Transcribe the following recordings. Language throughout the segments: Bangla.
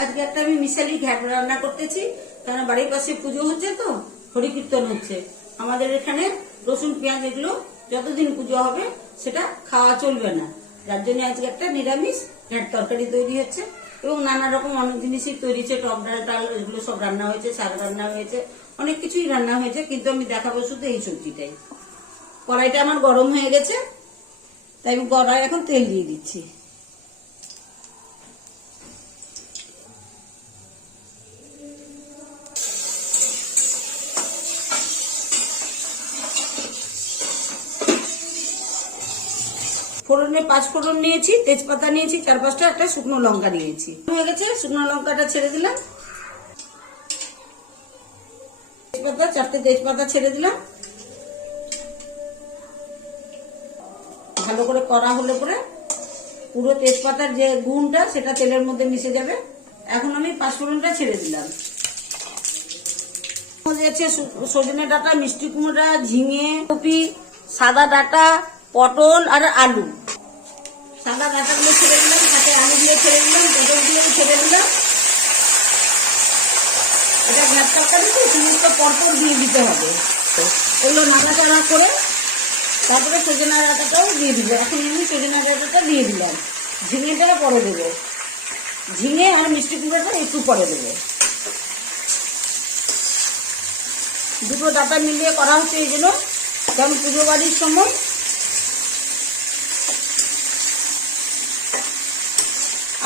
আজকে একটা আমি মিশালি ঘ্যাট রান্না করতেছি, কারণ বাড়ির পাশে পুজো হচ্ছে তো, হরি কীর্তন হচ্ছে। আমাদের এখানে রসুন পেঁয়াজ এগুলো যতদিন পুজো হবে সেটা খাওয়া চলবে না, যার জন্য আজকে একটা নিরামিষ ঘ্যাট তরকারি তৈরি হচ্ছে। এবং নানা রকম অনেক জিনিসই তৈরি হচ্ছে, টক ডাল টাল এগুলো সব রান্না হয়েছে, শাক রান্না হয়েছে, অনেক কিছুই রান্না হয়েছে, কিন্তু আমি দেখাবো শুধু এই সবজিটাই। কড়াইটা আমার গরম হয়ে গেছে, তাই আমি কড়াই এখন তেল দিয়ে দিচ্ছি। ফোড়নে 5 ফোড়ন নিয়েছি, তেজপাতা নিয়েছি 4-5টা, একটা শুকনো লঙ্কা নিয়েছি। হয়ে গেছে, শুকনো লঙ্কাটা ছেড়ে দিলাম, তেজপাতা 4টে তেজপাতা ছেড়ে দিলাম। ভালো করে কড়া হলে পরে পুরো তেজপাতার যে গুণটা সেটা তেলের মধ্যে মিশে যাবে। এখন আমি 5 ফোড়নটা ছেড়ে দিলাম। সজনে ডাঁটা, মিষ্টি কুমড়া, ঝিঙে, কপি, সাদা ডাঁটা, পটল আর আলু। সাদা ডাঁটাগুলো ছেড়ে দিলাম, সাথে আলু দিয়ে ছেড়ে দিলাম, পটল দিয়ে ছেড়ে দিলাম। এটা ঘ্যাট তরকারি তো, সমস্ত পরপর দিয়ে দিতে হবে। এগুলো নাড়াচাড়া করে তারপরে সজনে ডাঁটাটাও দিয়ে দিব। এখন আমি সজনে ডাঁটাটা দিয়ে দিলাম, ঝিঙেটা পরে দেবো, ঝিঙে আর মিষ্টি কুমড়াটা একটু পরে দেবো। দুটো ডাঁটা মিলিয়ে করা হচ্ছে এই জন্য, কারণ পুজো বাড়ির সময়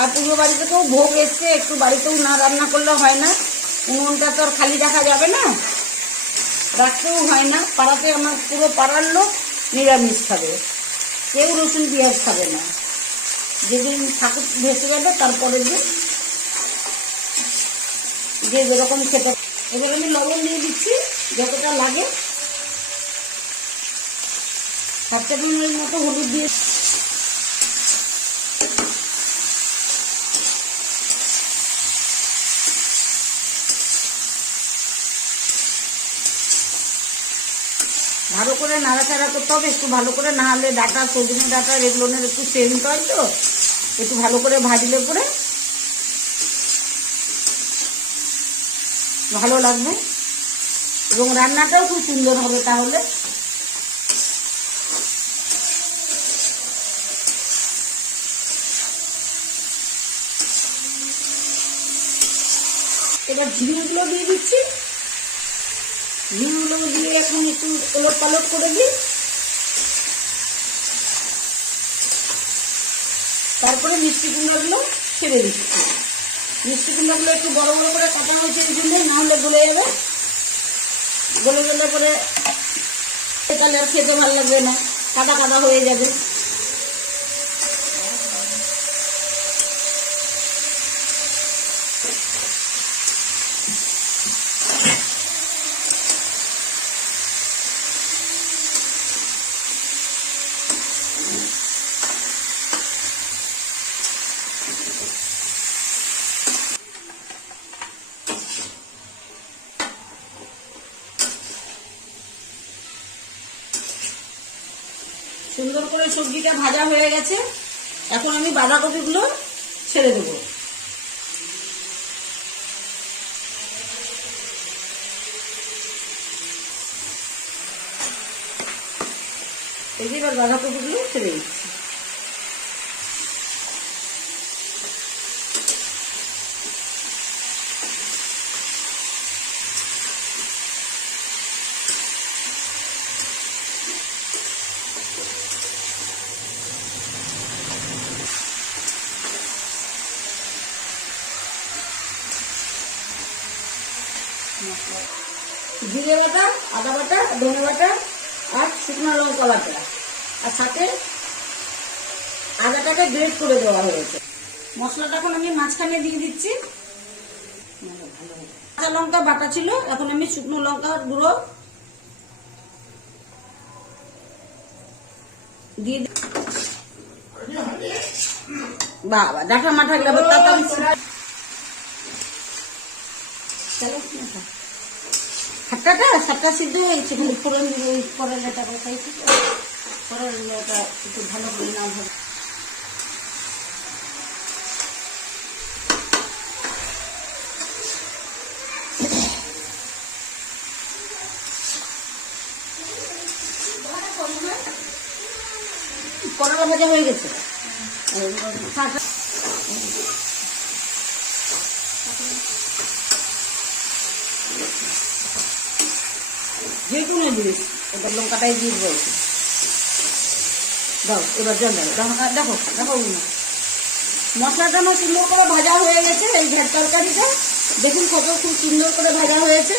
আর পুজো বাড়িতে তো ভোগ এসছে, একটু বাড়িতেও না রান্না করলে হয় না। উনুনটা তো আর খালি রাখা যাবে না, রাখতেও হয় না। পাড়াতে আমার পুরো পাড়ার লোক নিরামিষ খাবে, কেউ রসুন পেঁয়াজ খাবে না। যেদিন ঠাকুর ভেসে যাবে তারপরের দিন যে যেরকম খেতে। এবার আমি লবণ দিয়ে দিচ্ছি যতটা লাগে, 7 টেবিলের মতো হলুদ দিয়ে ভালো করে নাড়াচাড়া করতে হবে। একটু ভালো করে না হলে ডাঁটা, সজনে ডাঁটা এগুলোর একটু সেন্ট হয় তো, একটু ভালো করে ভাজলে পরে ভালো লাগবে এবং রান্নাটাও খুব সুন্দর হবে। তাহলে এবার ঝিঙেগুলো দিয়ে দিচ্ছি, ঝিঙেগুলো দিয়ে এখন একটু ওলট পালট করে দিই। তারপরে মিষ্টি কুমড়াগুলো ছেড়ে দিচ্ছি। মিষ্টি কুমড়াগুলো একটু বড় বড় করে কাটা হয়েছে এই জন্য, না হলে গলে যাবে। গলে গেলে পরে তাহলে আর খেতে ভালো লাগবে না, কাটা কাটা হয়ে যাবে। সুন্দর করে সবজিটা ভাজা হয়ে গেছে, এখন আমি বাঁধাকপিগুলো ছেড়ে দেবো। এই যে এবার বাঁধাকপিগুলো ছেড়ে দিচ্ছি। জিরে বাটা, আদা বাটা, ধনে বাটা আর শুকনো লঙ্কা বাটা, আর সাথে আদাটাকে গ্রেট করে দেওয়া হয়েছে। মশলাটা এখন আমি মাঝখানে দিয়ে দিচ্ছি। কাঁচা লঙ্কা বাটা ছিল, এখন আমি শুকনো লঙ্কার গুঁড়ো দিয়ে বাবা ডাঁটা মাঠা গেলে তাড়াতাড়ি খাট্টাটা সাতটা সিদ্ধ হয়েছে, কিন্তু ফোড়ন করলাটা বসাইছি, করলাটা একটু ভালো করে না হবে। করলা ভাজা হয়ে গেছে। যে কোনো জিনিস এবার লঙ্কাটাই দিয়ে বলছি দাও, এবার জল দাও। দেখো দেখো না, মশলাটা আমার সুন্দর করে ভাজা হয়ে গেছে। এই ঘ্যাট তরকারিটা দেখুন কত খুব সুন্দর করে ভাজা হয়েছে।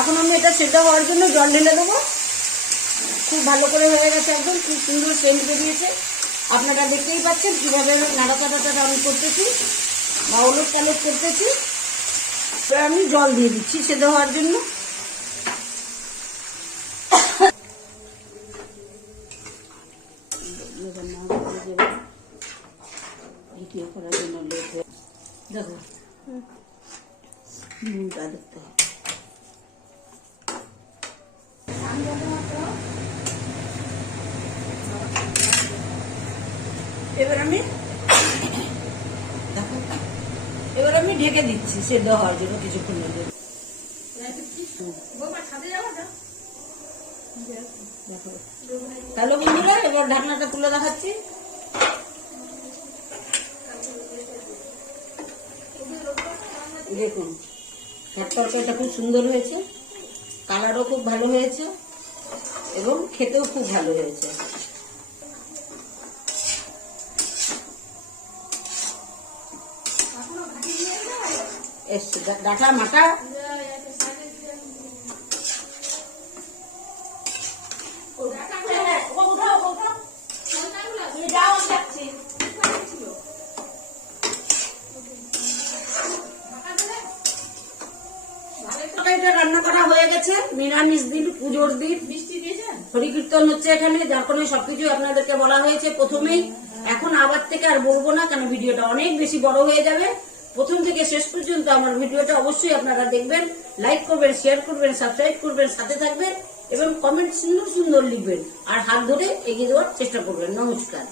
এখন আমি এটা সেদ্ধ হওয়ার জন্য জল ঢেলে দেবো। খুব ভালো করে হয়ে গেছে, একদম খুব সুন্দর সেন্ট বেরিয়েছে। আপনারা দেখতেই পাচ্ছেন কীভাবে নাড়াচাড়াটা আমি করতেছি বা ওলট পালট করতেছি। এবার আমি জল দিয়ে দিচ্ছি সেদ্ধ হওয়ার জন্য। ভিডিও করার জন্য লেট হয়ে দেখো নুনটা দেখতে হবে। এবার আমি দেখো এবার আমি ঢেকে দিচ্ছি সেদ্ধ হওয়ার জন্য কিছুক্ষণের জন্য। হ্যালো বন্ধুরা, এবার ঢাকনাটা তুলে দেখাচ্ছি। দেখুন তরকারিটা খুব সুন্দর হয়েছে, কালারও খুব ভালো হয়েছে এবং খেতেও খুব ভালো হয়েছে। ডাটা মাটা রান্না করা হয়ে গেছে। নিরামিষ দিন, পুজোর দিন, হরি কীর্তন হচ্ছে এখানে, যার কারণে সবকিছু আপনাদেরকে বলা হয়েছে প্রথমেই। এখন আবার থেকে আর বলবো না, কারণ ভিডিওটা অনেক বেশি বড় হয়ে যাবে। প্রথম থেকে শেষ পর্যন্ত আমার ভিডিওটা অবশ্যই আপনারা দেখবেন, লাইক করবেন, শেয়ার করবেন, সাবস্ক্রাইব করবেন, সাথে থাকবেন এবং কমেন্ট সুন্দর সুন্দর লিখবেন আর হাত ধরে এগিয়ে দেওয়ার চেষ্টা করবেন। নমস্কার।